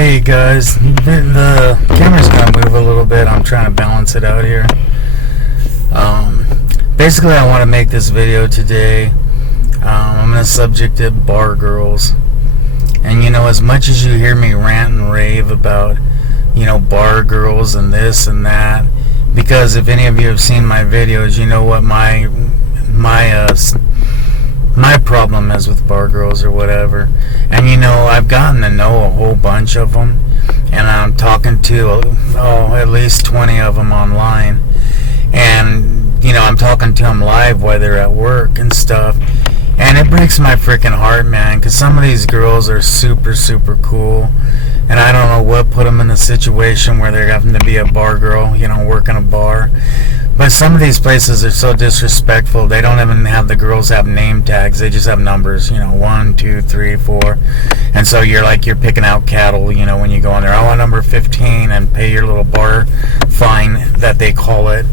Hey guys, the camera's gonna move a little bit. I'm trying to balance it out here. Basically, I want to make this video today. I'm gonna subject it bar girls, and as much as you hear me rant and rave about bar girls and this and that, because if any of you have seen my videos, you know what my problem is with bar girls or whatever. And I've gotten to know a whole bunch of them, and I'm talking to at least 20 of them online, and I'm talking to them live while they're at work and stuff, and it breaks my freaking heart, man, because some of these girls are super cool, and I don't know what put them in the situation where they're having to be a bar girl, working a bar. But some of these places are so disrespectful. They don't even have the girls have name tags. They just have numbers, 1, 2, 3, 4. And so you're picking out cattle, when you go in there. I want number 15 and pay your little bar fine that they call it.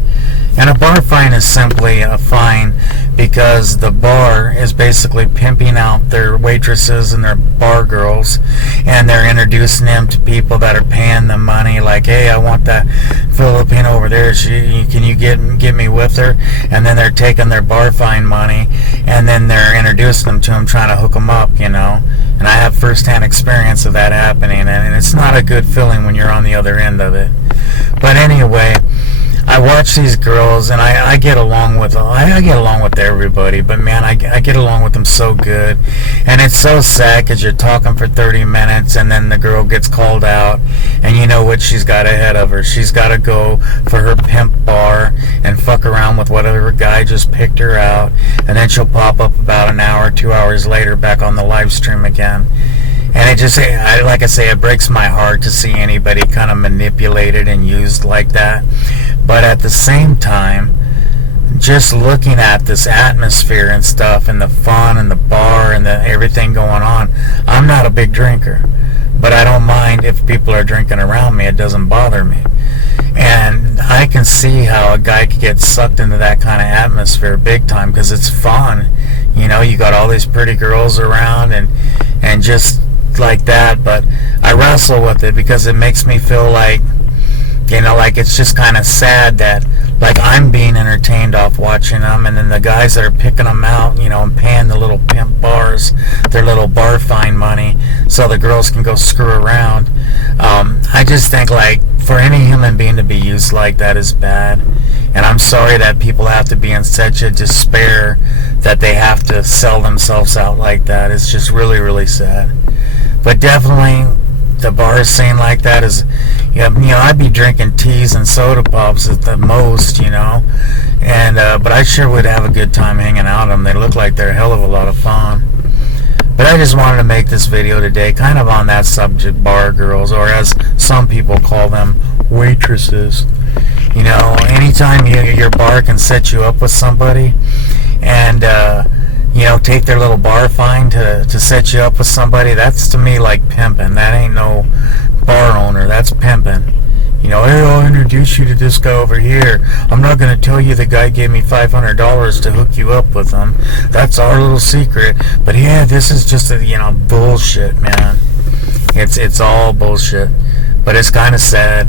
And a bar fine is simply a fine because the bar is basically pimping out their waitresses and their bar girls, and they're introducing them to people that are paying them money, like, hey, I want that Filipino over there, can you get me with her? And then they're taking their bar fine money, and then they're introducing them to them, trying to hook them up, and I have first-hand experience of that happening, and it's not a good feeling when you're on the other end of it. But anyway, I watch these girls, and I get along with everybody, but man, I get along with them so good. And it's so sad because you're talking for 30 minutes, and then the girl gets called out, and you know what she's got ahead of her. She's got to go for her pimp bar and fuck around with whatever guy just picked her out, and then she'll pop up about an hour, 2 hours later back on the live stream again. And it just, like I say, it breaks my heart to see anybody kind of manipulated and used like that. But at the same time, just looking at this atmosphere and stuff, and the fun and the bar and everything going on, I'm not a big drinker, but I don't mind if people are drinking around me. It doesn't bother me. And I can see how a guy could get sucked into that kind of atmosphere big time, because it's fun. You got all these pretty girls around and just like that. But I wrestle with it because it makes me feel like it's just kind of sad that I'm being entertained off watching them, and then the guys that are picking them out, and paying the little pimp bars their little bar fine money so the girls can go screw around. I just think for any human being to be used like that is bad, and I'm sorry that people have to be in such a despair that they have to sell themselves out like that. It's just really sad. But definitely the bar scene like that is, I'd be drinking teas and soda pops at the most, and but I sure would have a good time hanging out with them. They look like they're a hell of a lot of fun. But I just wanted to make this video today kind of on that subject, bar girls, or as some people call them, waitresses. Anytime your bar can set you up with somebody, and take their little bar fine to set you up with somebody, that's to me like pimping. That ain't no bar owner, that's pimping. Hey, I'll introduce you to this guy over here. I'm not going to tell you the guy gave me $500 to hook you up with him. That's our little secret. But yeah, this is just bullshit, man. It's all bullshit. But it's kind of sad.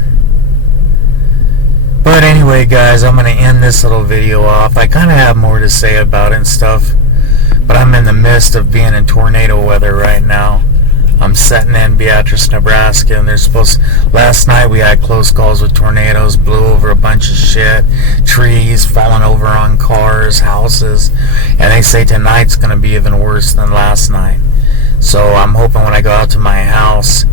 But anyway, guys, I'm going to end this little video off. I kind of have more to say about it and stuff, but I'm in the midst of being in tornado weather right now. I'm sitting in Beatrice, Nebraska, and last night we had close calls with tornadoes, blew over a bunch of shit, trees falling over on cars, houses, and they say tonight's going to be even worse than last night. So I'm hoping when I go out to my house,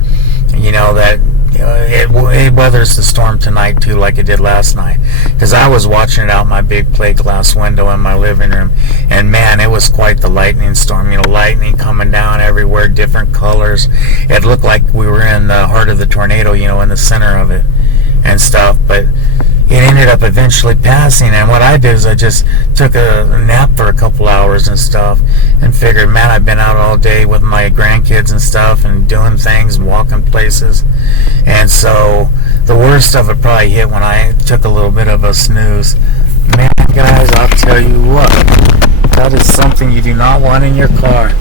that it weathers the storm tonight too, like it did last night, because I was watching it out my big plate glass window in my living room, and man, it was quite the lightning storm. Lightning coming down everywhere, different colors. It looked like we were in the heart of the tornado, in the center of it and stuff. But it ended up eventually passing, and what I did is I just took a nap for a couple hours and stuff, and figured, man, I've been out all day with my grandkids and stuff, and doing things and walking places, and so the worst of it probably hit when I took a little bit of a snooze. Man, guys, I'll tell you what, that is something you do not want in your car.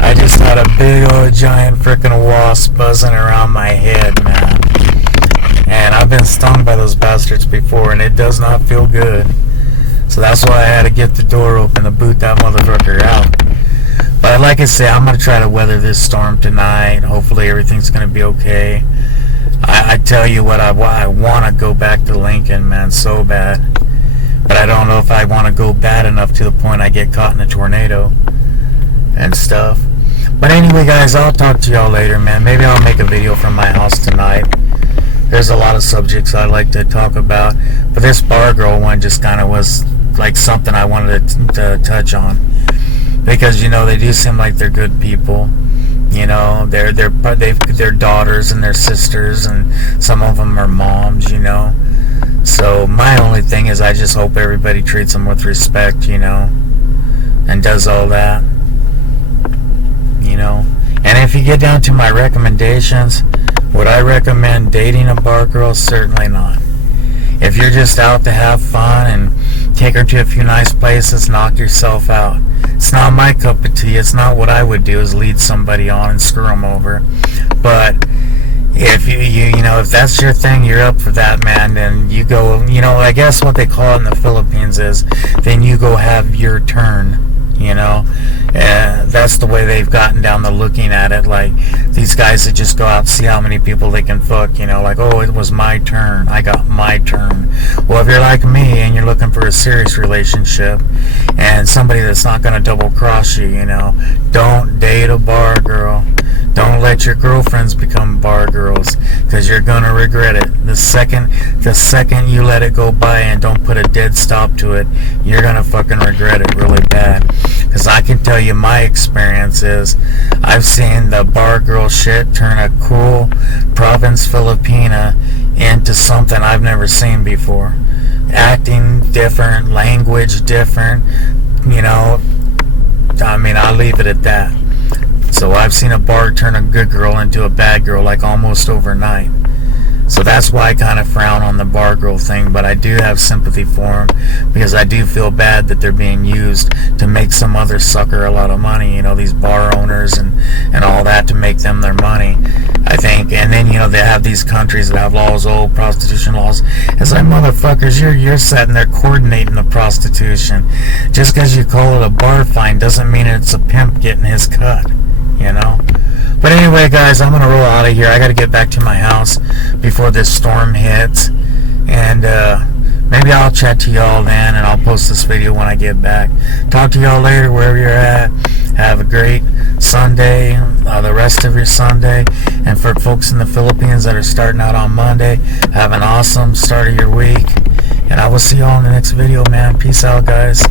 I just got a big old giant freaking wasp buzzing around my head, man. And I've been stung by those bastards before, and it does not feel good. So that's why I had to get the door open to boot that motherfucker out. But like I say, I'm going to try to weather this storm tonight. Hopefully everything's going to be okay. I tell you what, I want to go back to Lincoln, man, so bad. But I don't know if I want to go bad enough to the point I get caught in a tornado and stuff. But anyway, guys, I'll talk to y'all later, man. Maybe I'll make a video from my house tonight. There's a lot of subjects I like to talk about, but this bar girl one just kind of was like something I wanted to touch on, because, you know, they do seem like they're good people. You know, they're daughters and their sisters, and some of them are moms, you know. So my only thing is, I just hope everybody treats them with respect, you know, and does all that, you know. And if you get down to my recommendations, would I recommend dating a bar girl? Certainly not. If you're just out to have fun and take her to a few nice places, knock yourself out. It's not my cup of tea. It's not what I would do, is lead somebody on and screw them over. But if you know, if that's your thing, you're up for that, man, then you go, you know, I guess what they call it in the Philippines is, then you go have your turn. You know, that's the way they've gotten down to looking at it. Like, these guys that just go out and see how many people they can fuck, you know, like, oh, it was my turn, I got my turn. Well, if you're like me and you're looking for a serious relationship and somebody that's not going to double cross you, you know, don't date a bar girl. Don't let your girlfriends become bar girls, because you're going to regret it. The second you let it go by and don't put a dead stop to it, you're going to fucking regret it really bad. Because I can tell you my experience is, I've seen the bar girl shit turn a cool province Filipina into something I've never seen before. Acting different, language different, you know. I mean, I'll leave it at that. So I've seen a bar turn a good girl into a bad girl, like, almost overnight. So that's why I kind of frown on the bar girl thing, but I do have sympathy for them, because I do feel bad that they're being used to make some other sucker a lot of money, you know, these bar owners and all that, to make them their money, I think. And then, you know, they have these countries that have laws, old prostitution laws. It's like, motherfuckers, you're sitting there coordinating the prostitution. Just because you call it a bar fine doesn't mean it's a pimp getting his cut, you know. But anyway, guys, I'm going to roll out of here. I got to get back to my house before this storm hits. And maybe I'll chat to y'all then, and I'll post this video when I get back. Talk to y'all later, wherever you're at. Have a great Sunday, the rest of your Sunday. And for folks in the Philippines that are starting out on Monday, have an awesome start of your week. And I will see y'all in the next video, man. Peace out, guys.